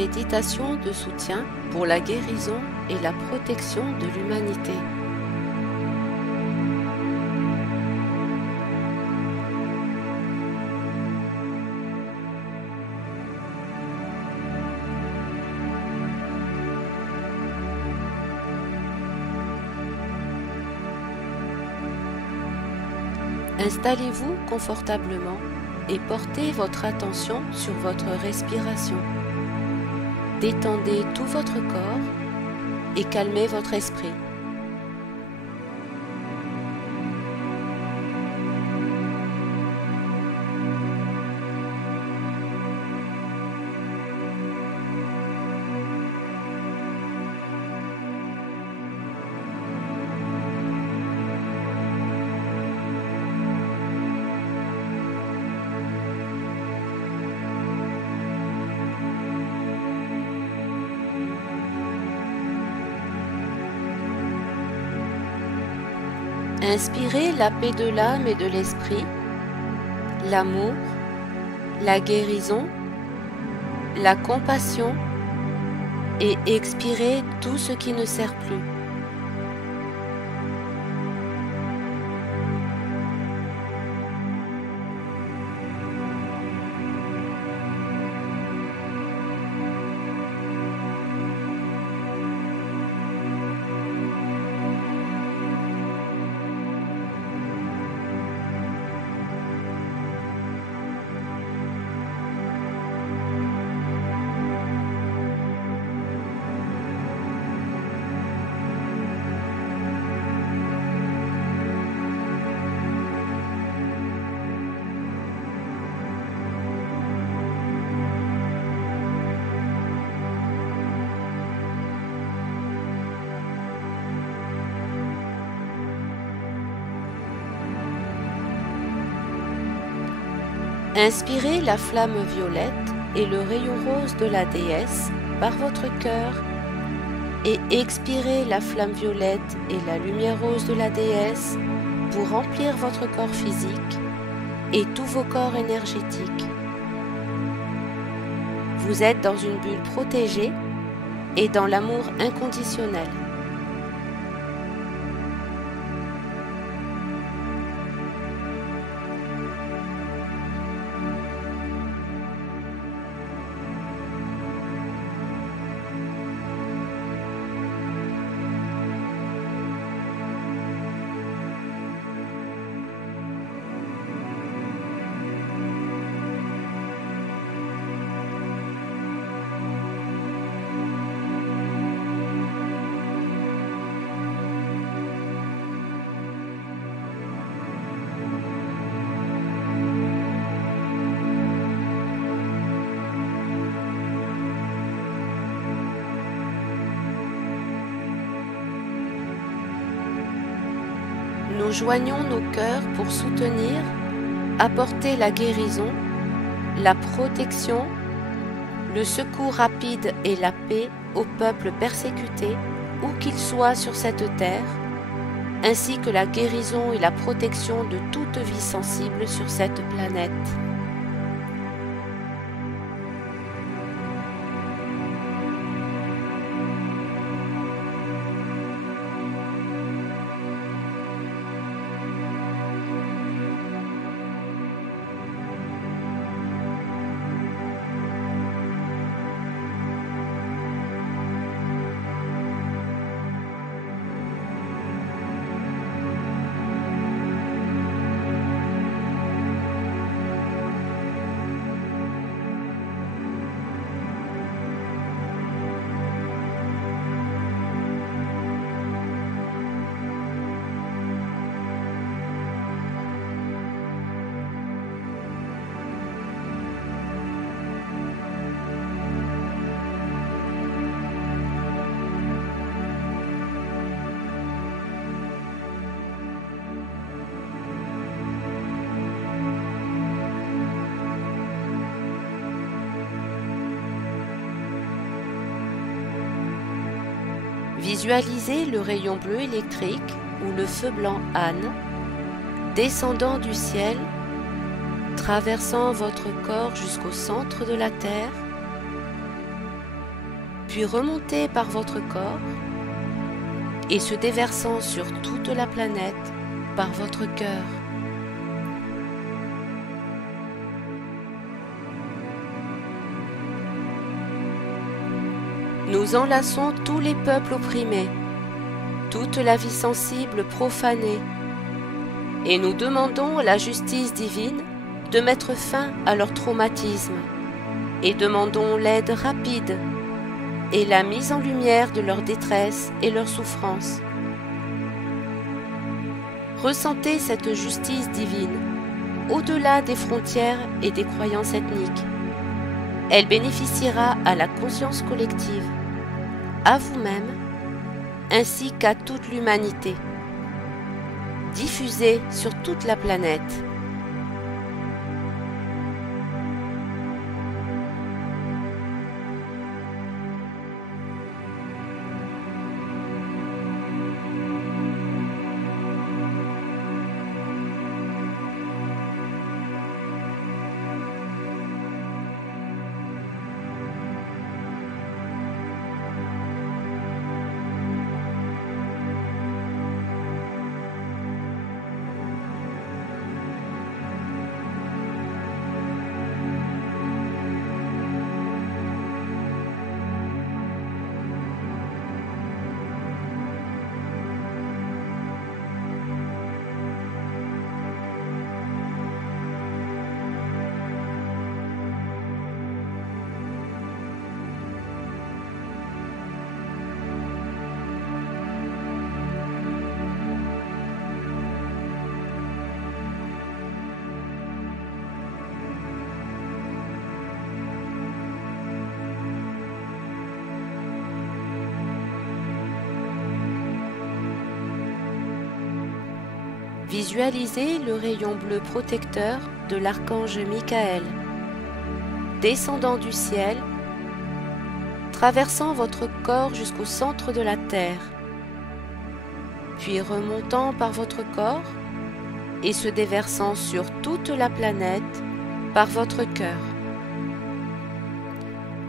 méditation de soutien pour la guérison et la protection de l'humanité. Installez-vous confortablement et portez votre attention sur votre respiration. Détendez tout votre corps et calmez votre esprit. Inspirez la paix de l'âme et de l'esprit, l'amour, la guérison, la compassion et expirez tout ce qui ne sert plus. Inspirez la flamme violette et le rayon rose de la déesse par votre cœur et expirez la flamme violette et la lumière rose de la déesse pour remplir votre corps physique et tous vos corps énergétiques. Vous êtes dans une bulle protégée et dans l'amour inconditionnel. Nous joignons nos cœurs pour soutenir, apporter la guérison, la protection, le secours rapide et la paix aux peuples persécutés, où qu'ils soient sur cette terre, ainsi que la guérison et la protection de toute vie sensible sur cette planète. Visualisez le rayon bleu électrique ou le feu blanc âne descendant du ciel, traversant votre corps jusqu'au centre de la terre puis remonter par votre corps et se déversant sur toute la planète par votre cœur. Nous enlaçons tous les peuples opprimés, toute la vie sensible profanée, et nous demandons à la justice divine de mettre fin à leur traumatisme, et demandons l'aide rapide et la mise en lumière de leur détresse et leur souffrance. Ressentez cette justice divine au-delà des frontières et des croyances ethniques. Elle bénéficiera à la conscience collective, à vous-même, ainsi qu'à toute l'humanité. Diffusée sur toute la planète. Visualisez le rayon bleu protecteur de l'archange Michael, descendant du ciel, traversant votre corps jusqu'au centre de la Terre, puis remontant par votre corps et se déversant sur toute la planète par votre cœur.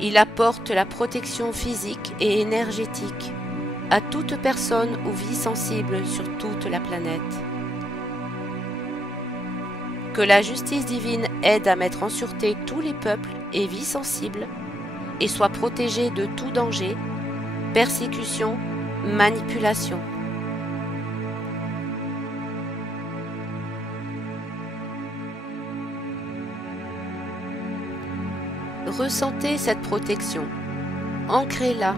Il apporte la protection physique et énergétique à toute personne ou vie sensible sur toute la planète. Que la justice divine aide à mettre en sûreté tous les peuples et vies sensibles et soit protégée de tout danger, persécution, manipulation. Ressentez cette protection, ancrez-la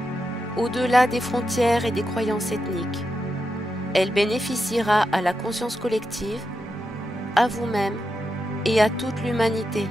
au-delà des frontières et des croyances ethniques. Elle bénéficiera à la conscience collective, à vous-même et à toute l'humanité.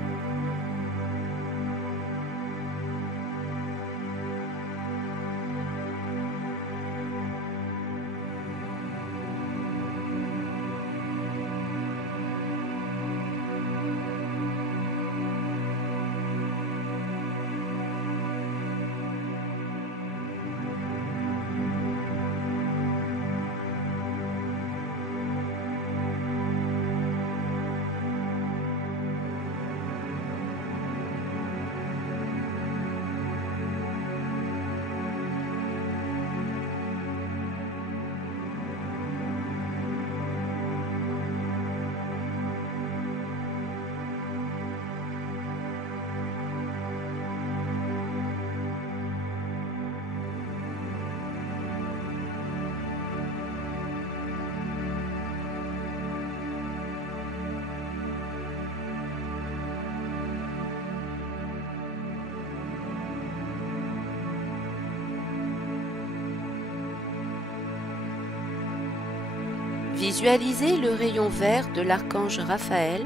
Visualisez le rayon vert de l'archange Raphaël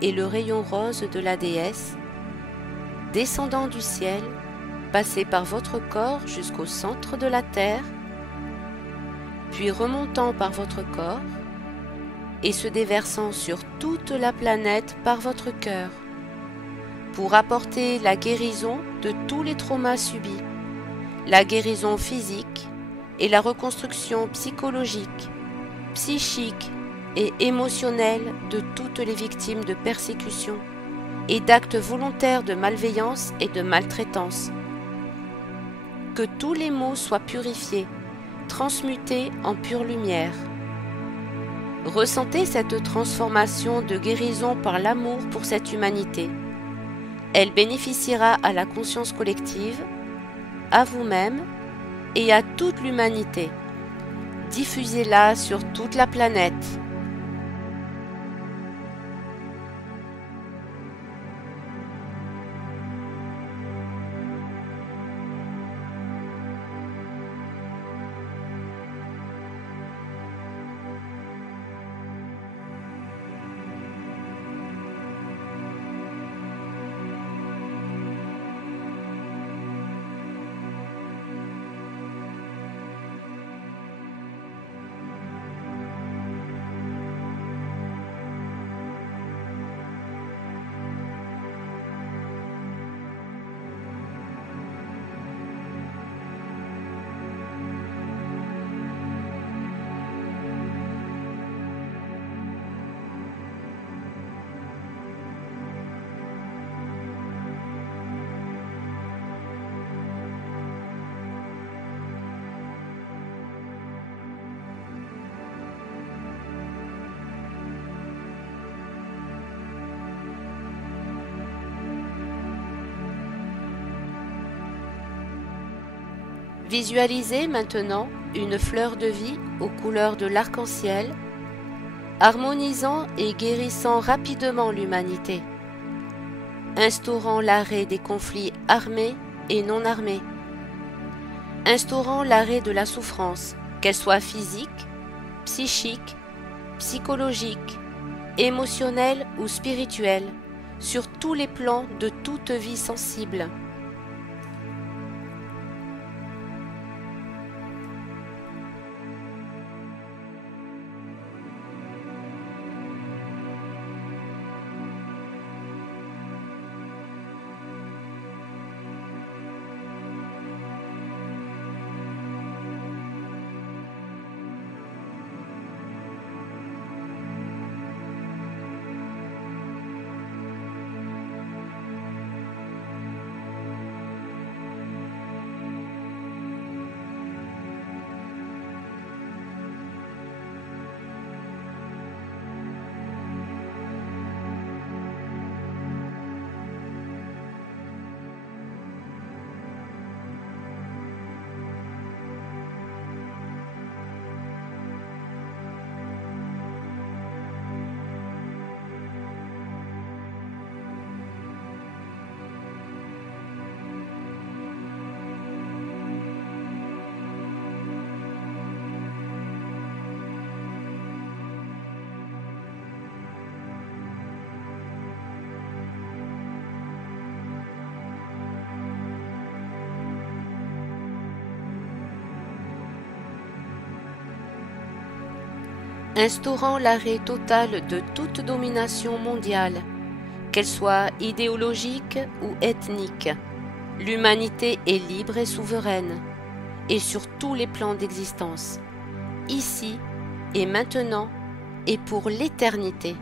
et le rayon rose de la déesse, descendant du ciel, passer par votre corps jusqu'au centre de la Terre, puis remontant par votre corps et se déversant sur toute la planète par votre cœur, pour apporter la guérison de tous les traumas subis, la guérison physique et la reconstruction psychologique, psychique et émotionnelle de toutes les victimes de persécutions et d'actes volontaires de malveillance et de maltraitance. que tous les maux soient purifiés, transmutés en pure lumière. Ressentez cette transformation de guérison par l'amour pour cette humanité. Elle bénéficiera à la conscience collective, à vous-même et à toute l'humanité. Diffusez-la sur toute la planète. Visualisez maintenant une fleur de vie aux couleurs de l'arc-en-ciel, harmonisant et guérissant rapidement l'humanité, instaurant l'arrêt des conflits armés et non armés, instaurant l'arrêt de la souffrance, qu'elle soit physique, psychique, psychologique, émotionnelle ou spirituelle, sur tous les plans de toute vie sensible. Instaurant l'arrêt total de toute domination mondiale, qu'elle soit idéologique ou ethnique. L'humanité est libre et souveraine, et sur tous les plans d'existence, ici et maintenant et pour l'éternité.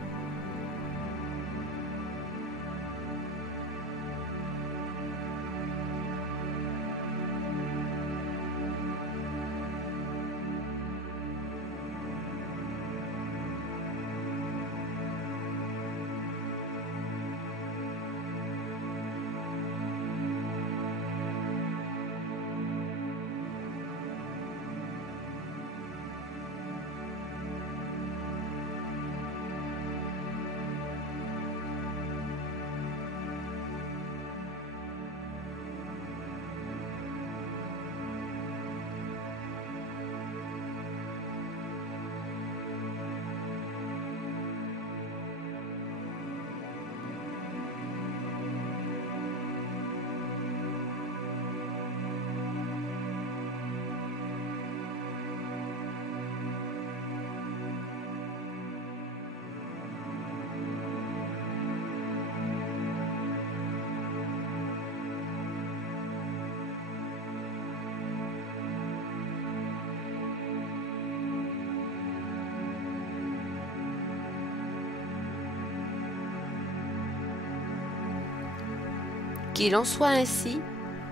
Qu'il en soit ainsi,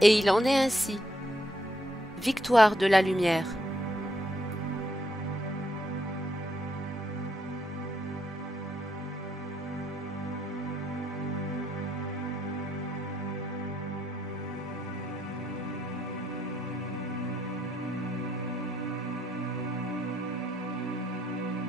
et il en est ainsi. Victoire de la lumière.